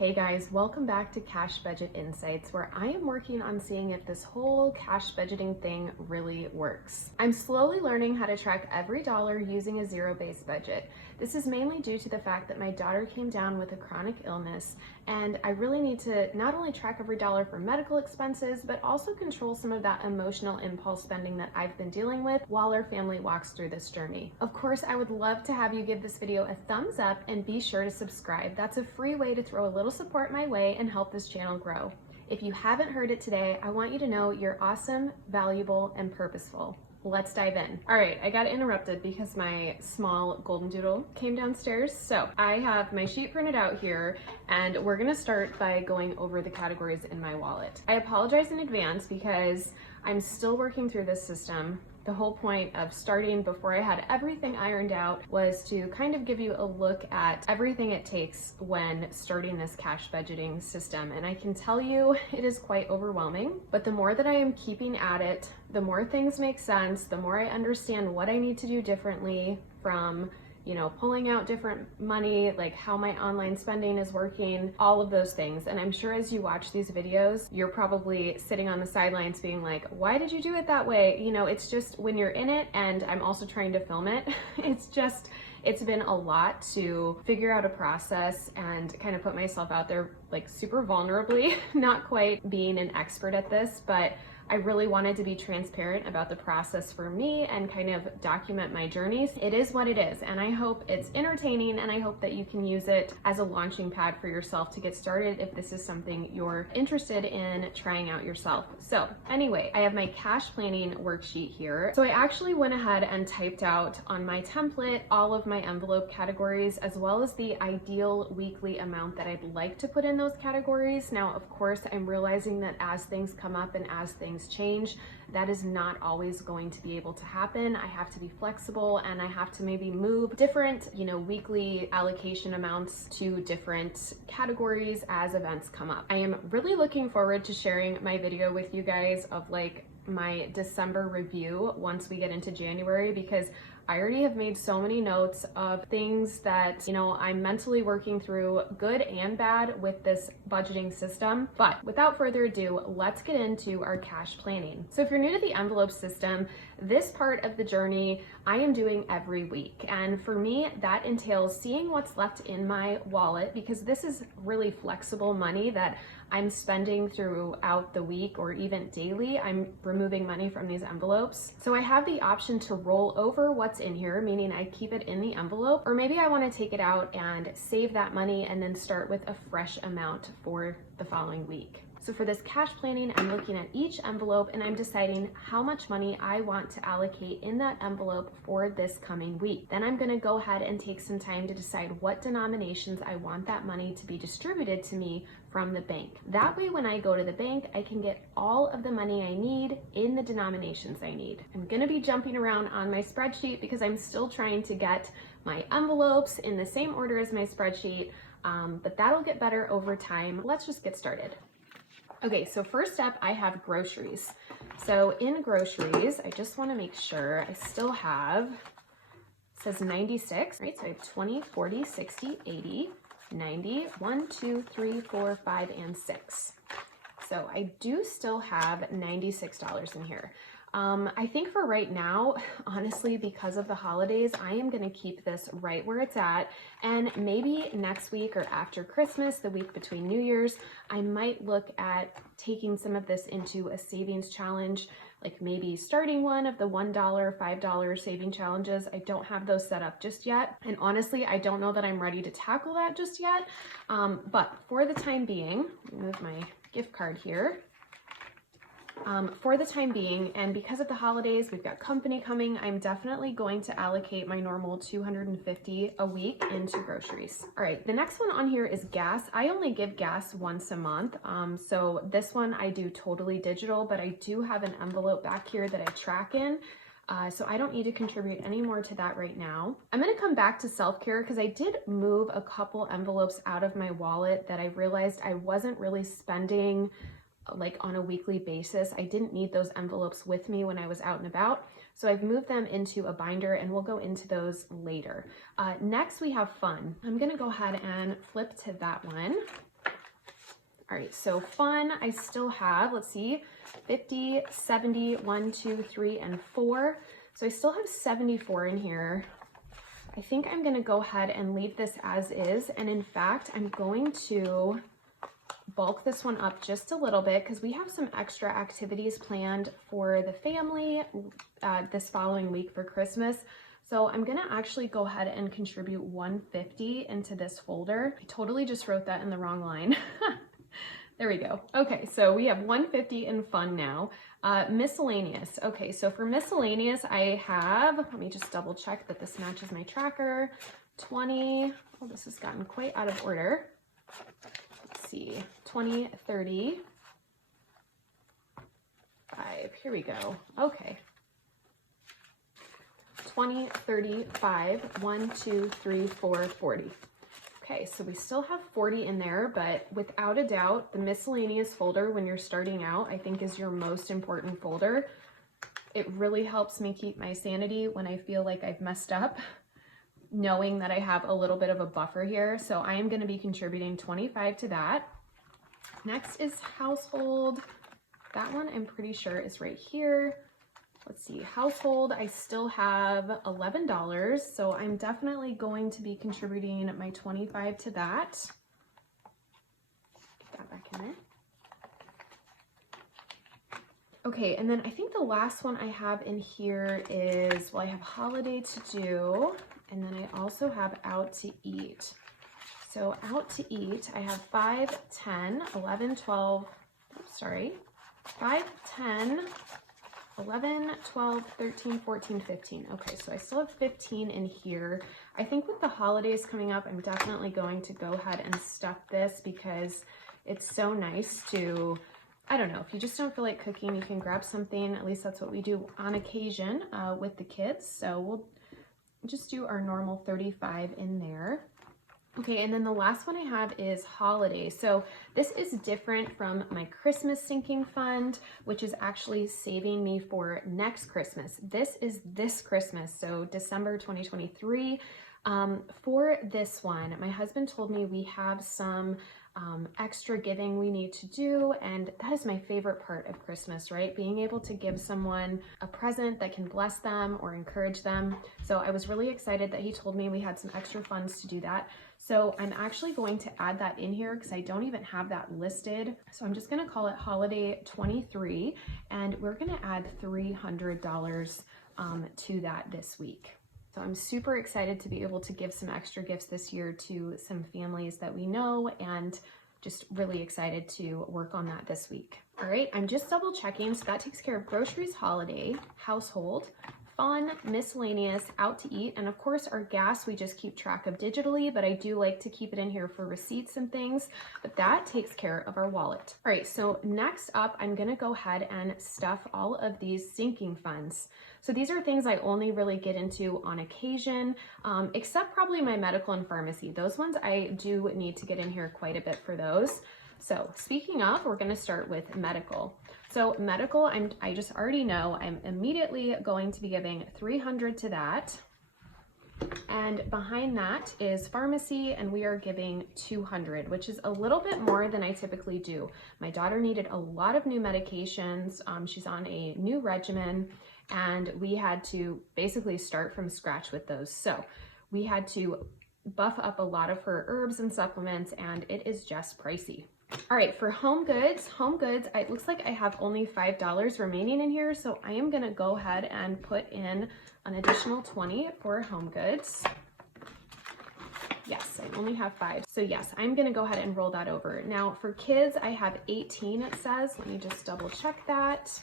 Hey guys, welcome back to Cash Budget Insights, where I am working on seeing if this whole cash budgeting thing really works. I'm slowly learning how to track every dollar using a zero-based budget. This is mainly due to the fact that my daughter came down with a chronic illness, and I really need to not only track every dollar for medical expenses, but also control some of that emotional impulse spending that I've been dealing with while our family walks through this journey. Of course, I would love to have you give this video a thumbs up and be sure to subscribe. That's a free way to throw a little support my way and help this channel grow. If you haven't heard it today, I want you to know you're awesome, valuable, and purposeful. Let's dive in. All right, I got interrupted because my small golden doodle came downstairs. So I have my sheet printed out here, and we're gonna start by going over the categories in my wallet. I apologize in advance because I'm still working through this system. The whole point of starting before I had everything ironed out was to kind of give you a look at everything it takes when starting this cash budgeting system. And I can tell you it is quite overwhelming, but the more that I am keeping at it, the more things make sense, the more I understand what I need to do differently, from pulling out different money, like how my online spending is working, all of those things. And I'm sure as you watch these videos, you're probably sitting on the sidelines being like, why did you do it that way? It's just when you're in it, and I'm also trying to film it, it's been a lot to figure out a process and kind of put myself out there like super vulnerably, not quite being an expert at this, but I really wanted to be transparent about the process for me and kind of document my journeys. It is what it is, and I hope it's entertaining, and I hope that you can use it as a launching pad for yourself to get started if this is something you're interested in trying out yourself. So anyway, I have my cash planning worksheet here. So I actually went ahead and typed out on my template all of my envelope categories, as well as the ideal weekly amount that I'd like to put in those categories. Now, of course, I'm realizing that as things come up and as things change, that is not always going to be able to happen. I have to be flexible, and I have to maybe move different, weekly allocation amounts to different categories as events come up. I am really looking forward to sharing my video with you guys of like my December review once we get into January, because I already have made so many notes of things that, I'm mentally working through, good and bad, with this budgeting system. But without further ado, let's get into our cash planning. So if you're new to the envelope system, this part of the journey I am doing every week. And for me, that entails seeing what's left in my wallet, because this is really flexible money that I'm spending throughout the week or even daily. I'm removing money from these envelopes. So I have the option to roll over what's in here, meaning I keep it in the envelope, or maybe I want to take it out and save that money and then start with a fresh amount for the following week. So for this cash planning, I'm looking at each envelope and I'm deciding how much money I want to allocate in that envelope for this coming week. Then I'm going to go ahead and take some time to decide what denominations I want that money to be distributed to me from the bank. That way, when I go to the bank, I can get all of the money I need in the denominations I need. I'm going to be jumping around on my spreadsheet because I'm still trying to get my envelopes in the same order as my spreadsheet, but that'll get better over time. Let's just get started. Okay, so first up, I have groceries. So in groceries, I just want to make sure I still have, it says 96, right? So I have 20, 40, 60, 80, 90, 1, 2, 3, 4, 5, and 6. So I do still have $96 in here. I think for right now, honestly, because of the holidays, I am going to keep this right where it's at. And maybe next week or after Christmas, the week between New Year's, I might look at taking some of this into a savings challenge, like maybe starting one of the $1, $5 saving challenges. I don't have those set up just yet. And honestly, I don't know that I'm ready to tackle that just yet. But for the time being, move my gift card here. For the time being, and because of the holidays, we've got company coming, I'm definitely going to allocate my normal $250 a week into groceries. All right, the next one on here is gas. I only give gas once a month, so this one I do totally digital, but I do have an envelope back here that I track in. So I don't need to contribute any more to that right now. I'm gonna come back to self-care because I did move a couple envelopes out of my wallet that I realized I wasn't really spending like on a weekly basis. I didn't need those envelopes with me when I was out and about. So I've moved them into a binder, and we'll go into those later. Next we have fun. I'm gonna go ahead and flip to that one. All right, so fun, I still have, let's see, 50, 70, 1, 2, 3, and 4. So I still have 74 in here. I think I'm gonna go ahead and leave this as is. And in fact, I'm going to bulk this one up just a little bit because we have some extra activities planned for the family this following week for Christmas. So I'm gonna actually go ahead and contribute 150 into this folder. I totally just wrote that in the wrong line. There we go. Okay, so we have 150 in fun now. Miscellaneous. Okay, so for miscellaneous, I have, let me just double check that this matches my tracker. 20, oh, this has gotten quite out of order. Let's see, 20, 30, 5, here we go. Okay. 20, 35, 1, 2, 3, 4, 40. Okay, so we still have 40 in there, but without a doubt, the miscellaneous folder when you're starting out, I think is your most important folder. It really helps me keep my sanity when I feel like I've messed up, knowing that I have a little bit of a buffer here. So I am going to be contributing 25 to that. Next is household. That one I'm pretty sure is right here. Let's see, household, I still have $11, so I'm definitely going to be contributing my 25 to that. Get that back in there. Okay, and then I think the last one I have in here is, well, I have holiday to do, and then I also have out to eat. So out to eat, I have 5, 10, 11, 12, oops, sorry, 5, 10, 11, 12, 13, 14, 15. Okay, so I still have 15 in here. I think with the holidays coming up, I'm definitely going to go ahead and stuff this because it's so nice to, I don't know, if you just don't feel like cooking, you can grab something. At least that's what we do on occasion with the kids. So we'll just do our normal 35 in there. Okay, and then the last one I have is holiday. So this is different from my Christmas sinking fund, which is actually saving me for next Christmas. This is this Christmas, so December 2023. For this one, my husband told me we have some extra giving we need to do, and that is my favorite part of Christmas, right? Being able to give someone a present that can bless them or encourage them. So I was really excited that he told me we had some extra funds to do that. So I'm actually going to add that in here because I don't even have that listed. So I'm just going to call it Holiday 23, and we're going to add $300 to that this week. So I'm super excited to be able to give some extra gifts this year to some families that we know, and just really excited to work on that this week. All right, I'm just double checking. So that takes care of groceries, holiday, household, fun, miscellaneous, out to eat, and of course our gas we just keep track of digitally, but I do like to keep it in here for receipts and things, but that takes care of our wallet. All right, so next up, I'm gonna go ahead and stuff all of these sinking funds. So these are things I only really get into on occasion, except probably my medical and pharmacy. Those ones I do need to get in here quite a bit for those. So speaking of, we're gonna start with medical. So medical, I just already know I'm immediately going to be giving $300 to that. And behind that is pharmacy, and we are giving $200, which is a little bit more than I typically do. My daughter needed a lot of new medications. She's on a new regimen, and we had to basically start from scratch with those. So we had to buff up a lot of her herbs and supplements, and it is just pricey. All right, for home goods, it looks like I have only $5 remaining in here, so I am gonna go ahead and put in an additional 20 for home goods. Yes, I only have 5. So yes, I'm gonna go ahead and roll that over. Now for kids, I have 18, it says. Let me just double check that.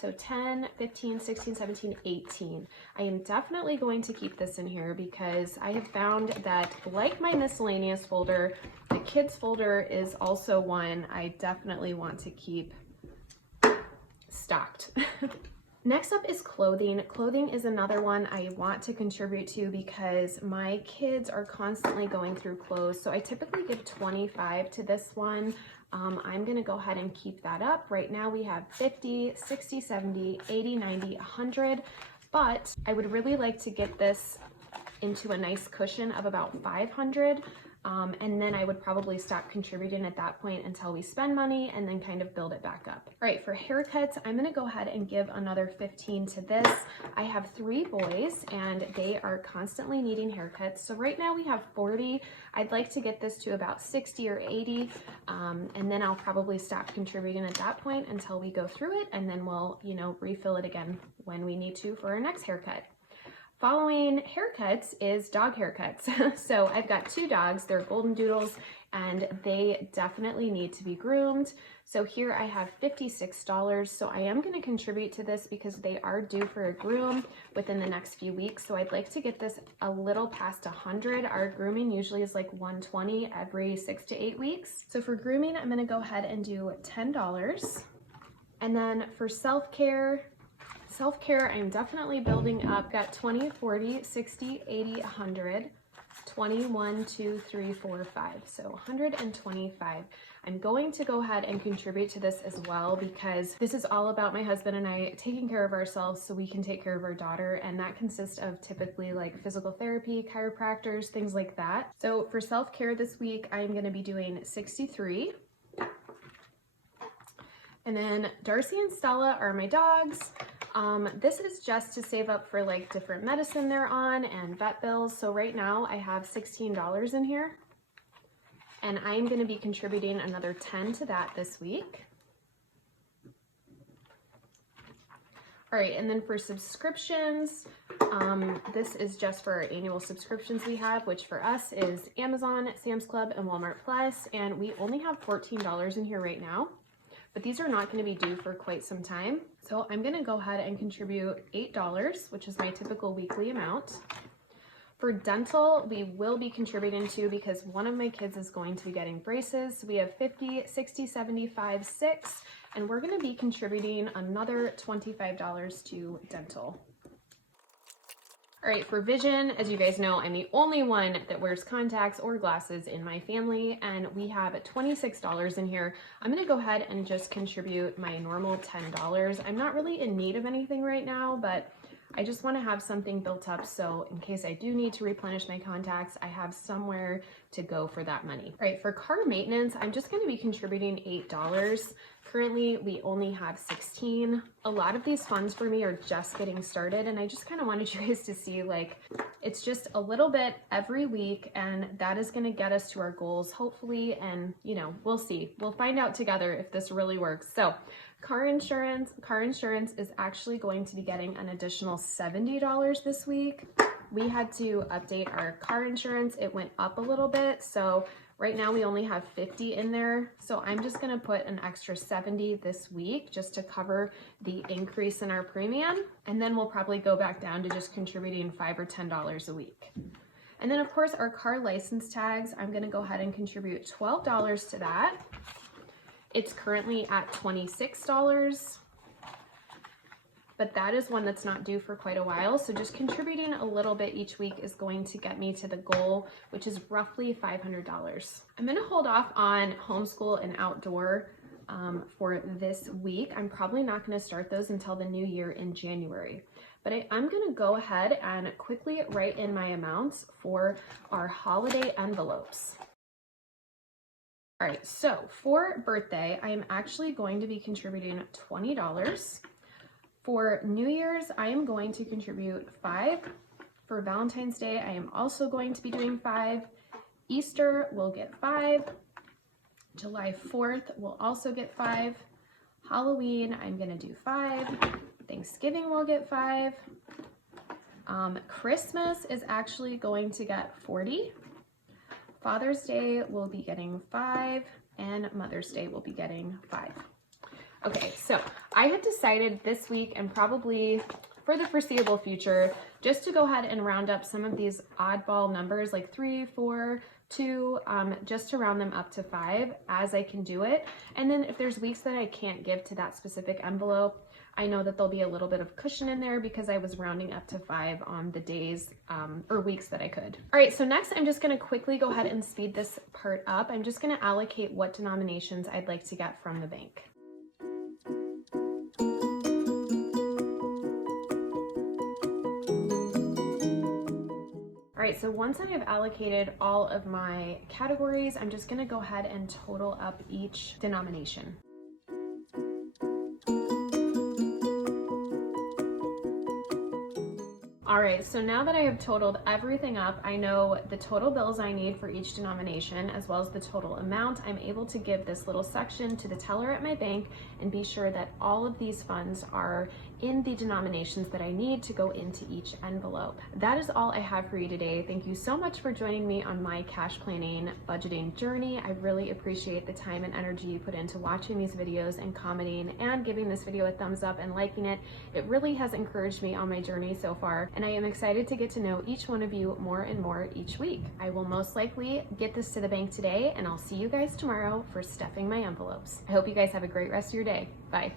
So 10, 15, 16, 17, 18. I am definitely going to keep this in here because I have found that, like my miscellaneous folder, the kids folder is also one I definitely want to keep stocked. Next up is clothing. Clothing is another one I want to contribute to because my kids are constantly going through clothes. So I typically give 25 to this one. I'm gonna go ahead and keep that up. Right now we have 50, 60, 70, 80, 90, 100, but I would really like to get this into a nice cushion of about 500. And then I would probably stop contributing at that point until we spend money and then kind of build it back up. All right, for haircuts, I'm gonna go ahead and give another 15 to this. I have 3 boys and they are constantly needing haircuts. So right now we have 40. I'd like to get this to about 60 or 80. And then I'll probably stop contributing at that point until we go through it, and then we'll, refill it again when we need to for our next haircut. Following haircuts is dog haircuts. So I've got 2 dogs, they're golden doodles, and they definitely need to be groomed. So here I have $56. So I am gonna contribute to this because they are due for a groom within the next few weeks. So I'd like to get this a little past 100. Our grooming usually is like 120 every 6 to 8 weeks. So for grooming, I'm gonna go ahead and do $10. And then for self-care, I'm definitely building up. Got 20, 40, 60, 80, 100, 20, 1, 2, 3, 4, 5. So 125. I'm going to go ahead and contribute to this as well because this is all about my husband and I taking care of ourselves so we can take care of our daughter, and that consists of typically like physical therapy, chiropractors, things like that. So for self-care this week, I'm going to be doing 63. And then Darcy and Stella are my dogs. This is just to save up for like different medicine they're on and vet bills. So right now I have $16 in here, and I'm going to be contributing another 10 to that this week. All right, and then for subscriptions, this is just for our annual subscriptions we have, which for us is Amazon, Sam's Club, and Walmart Plus, and we only have $14 in here right now. But these are not going to be due for quite some time. So I'm going to go ahead and contribute $8, which is my typical weekly amount. For dental, we will be contributing to because one of my kids is going to be getting braces. So we have 50, 60, 75, 6, and we're going to be contributing another $25 to dental. All right, for vision, as you guys know, I'm the only one that wears contacts or glasses in my family, and we have $26 in here. I'm gonna go ahead and just contribute my normal $10. I'm not really in need of anything right now, but I just wanna have something built up so in case I do need to replenish my contacts, I have somewhere to go for that money. All right, for car maintenance, I'm just gonna be contributing $8. Currently, we only have 16. A lot of these funds for me are just getting started, and I just kind of wanted you guys to see, like, it's just a little bit every week, and that is going to get us to our goals, hopefully, and, we'll see. We'll find out together if this really works. So, car insurance is actually going to be getting an additional $70 this week. We had to update our car insurance. It went up a little bit, so right now we only have 50 in there, so I'm just gonna put an extra 70 this week just to cover the increase in our premium, and then we'll probably go back down to just contributing $5 or $10 a week. And then of course our car license tags, I'm gonna go ahead and contribute $12 to that. It's currently at $26. But that is one that's not due for quite a while. So just contributing a little bit each week is going to get me to the goal, which is roughly $500. I'm gonna hold off on homeschool and outdoor for this week. I'm probably not gonna start those until the new year in January. But I'm gonna go ahead and quickly write in my amounts for our holiday envelopes. All right, so for birthday, I am actually going to be contributing $20. For New Year's, I am going to contribute $5. For Valentine's Day, I am also going to be doing $5. Easter will get $5. July 4th will also get $5. Halloween, I'm gonna do $5. Thanksgiving will get $5. Christmas is actually going to get $40. Father's Day will be getting $5, and Mother's Day will be getting $5. Okay, so I had decided this week and probably for the foreseeable future, just to go ahead and round up some of these oddball numbers like 3, 4, 2, just to round them up to 5 as I can do it. And then if there's weeks that I can't give to that specific envelope, I know that there'll be a little bit of cushion in there because I was rounding up to 5 on the days or weeks that I could. All right, so next I'm just gonna quickly go ahead and speed this part up. I'm just gonna allocate what denominations I'd like to get from the bank. All All right, so once I have allocated all of my categories, I'm just gonna go ahead and total up each denomination. All right, so now that I have totaled everything up, I know the total bills I need for each denomination as well as the total amount. I'm able to give this little section to the teller at my bank and be sure that all of these funds are in the denominations that I need to go into each envelope. That is all I have for you today. Thank you so much for joining me on my cash planning budgeting journey. I really appreciate the time and energy you put into watching these videos and commenting and giving this video a thumbs up and liking it. It really has encouraged me on my journey so far, and I am excited to get to know each one of you more and more each week. I will most likely get this to the bank today, and I'll see you guys tomorrow for stuffing my envelopes. I hope you guys have a great rest of your day. Bye.